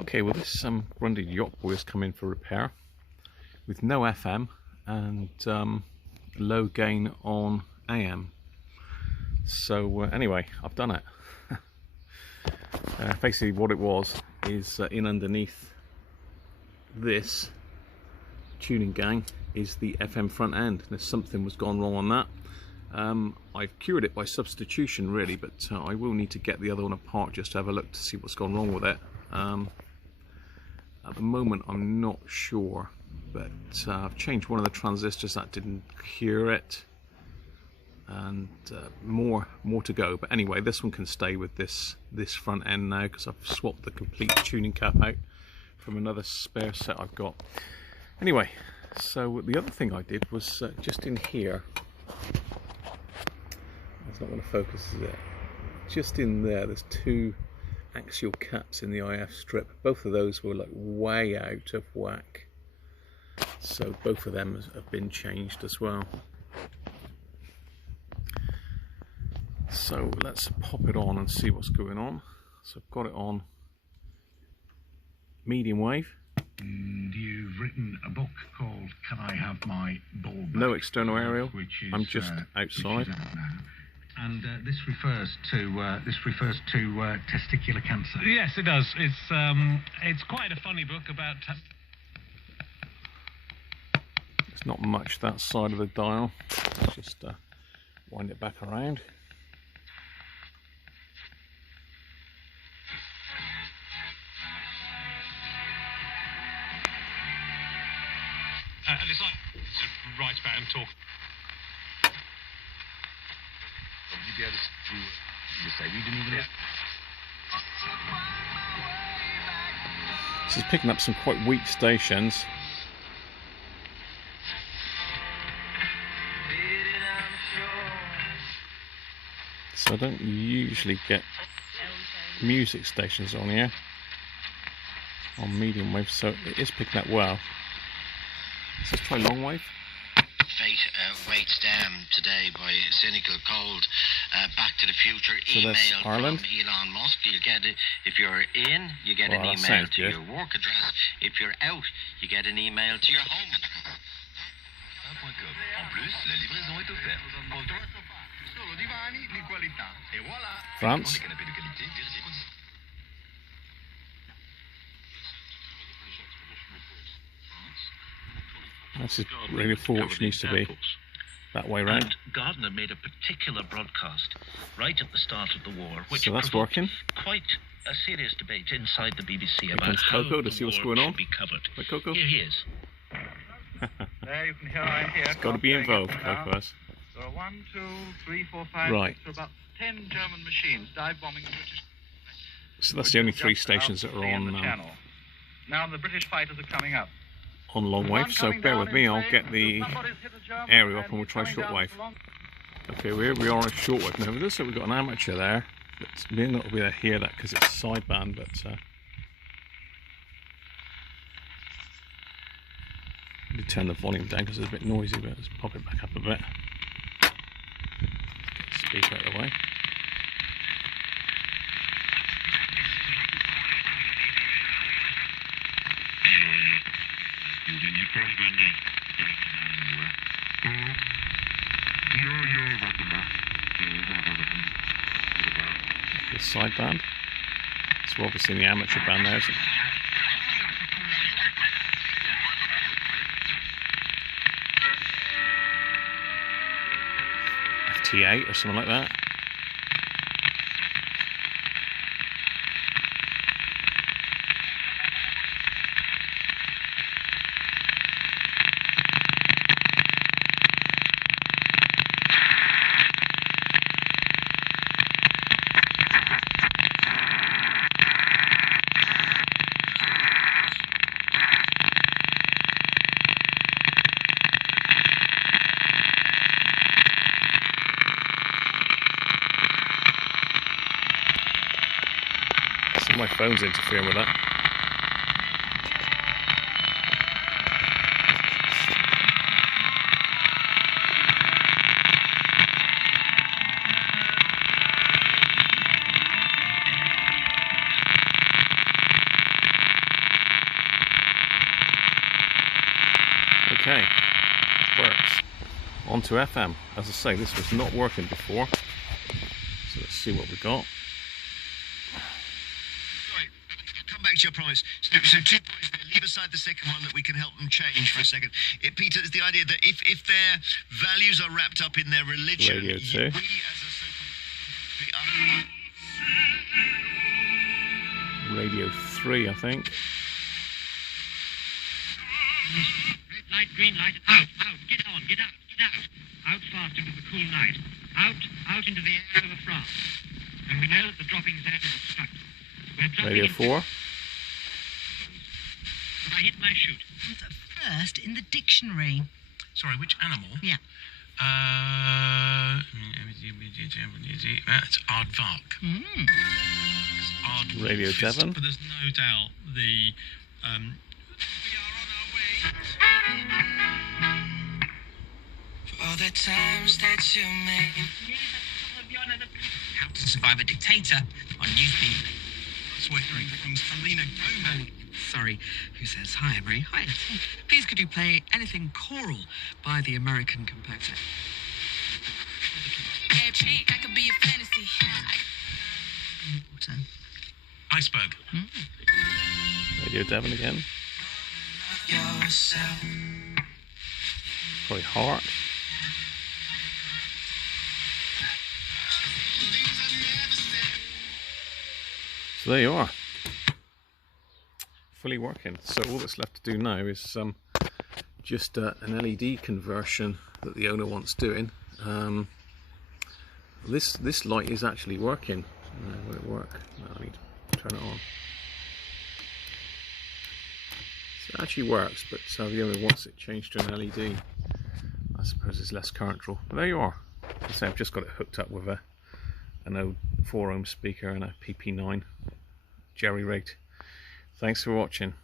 Okay, well this Grundig Yacht buoy has come in for repair with no FM and low gain on AM. So anyway, I've done it. Basically what it was is in underneath this tuning gang is the FM front end. There's something was gone wrong on that. I've cured it by substitution really, but I will need to get the other one apart just to have a look to see what's gone wrong with it. At the moment I'm not sure, but I've changed one of the transistors. That didn't cure it, and more to go. But anyway, this one can stay with this front end now because I've swapped the complete tuning cap out from another spare set I've got. Anyway, so the other thing I did was just in here, it's not going to focus, is it? Just in there's two axial caps in the IF strip. Both of those were like way out of whack, so both of them have been changed as well. So let's pop it on and see what's going on. So I've got it on medium wave. You've written a book called Can I Have My Ball Back? No external aerial. Which is, I'm just outside. And this refers to testicular cancer. Yes, it does. It's quite a funny book about. There's not much that side of the dial. Let's just wind it back around. It's like to write about and talk. Would you be able to just say we didn't even... Yeah. This is picking up some quite weak stations. So I don't usually get music stations on here on medium wave, so it is picking up well. Let's try long wave. Fate waits down today by cynical cold. Back to the Future so email from Ireland. Elon Musk. You'll get it if you're in. You get an email to your work address. If you're out, you get an email to your home address. En plus, la livraison est offerte. France. This is Radio 4, which needs to be that way round. And Gardner made a particular broadcast right at the start of the war, which so that's working. Quite a serious debate inside the BBC about comes how Coco to the see what's war going on. should be covered. But Coco? Here he is. There you can hear I'm here. It's got to be involved, Coco has. So 1, 2, 3, 4, 5, right. 6, so about 10 German machines dive bombing the British. So that's the only three stations that are on now the British fighters are coming up. On long wave, so bear with me, I'll get the aerial up and we'll try shortwave. Okay, we are on shortwave now. It looks like we've got an amateur there. It may not be able to hear that because it's sideband, but let me turn the volume down because it's a bit noisy, but let's pop it back up a bit. Speak out of the way. The sideband. So obviously in the amateur band there, isn't it? FT8 or something like that. My phone's interfering with that. Okay, works. On to FM. As I say, this was not working before. So let's see what we got. Sorry, come back to your promise. So 2 points there. Leave aside the second one that we can help them change for a second. Peter, is the idea that if their values are wrapped up in their religion, Radio 2. we as a social... Radio 3, I think. Red light, green light, out, get on, get out. Out fast into the cool night. Out into the air of France. And we know that the dropping zone is obstructed. We're dropping Radio 4. But I hit my chute. First in the dictionary. Sorry, which animal? Yeah. That's aardvark. Radio 7. But there's no doubt the... we are on our way. For all the times that you made. How to Survive a Dictator on Newsbeat. That's what we're hearing from Selena Gomez. Sorry, who says hi, Emery? Hi. Please could you play Anything Choral by the American composer? That could be a fantasy. Water. Iceberg. Radio 7 again. Probably Heart. So there you are. Fully working. So all that's left to do now is just an LED conversion that the owner wants doing. This light is actually working. Will it work? No, I need to turn it on. So it actually works, but the owner wants it changed to an LED. I suppose it's less current draw. But there you are. So I've just got it hooked up with an old 4 ohm speaker and a PP9 jerry rigged. Thanks for watching.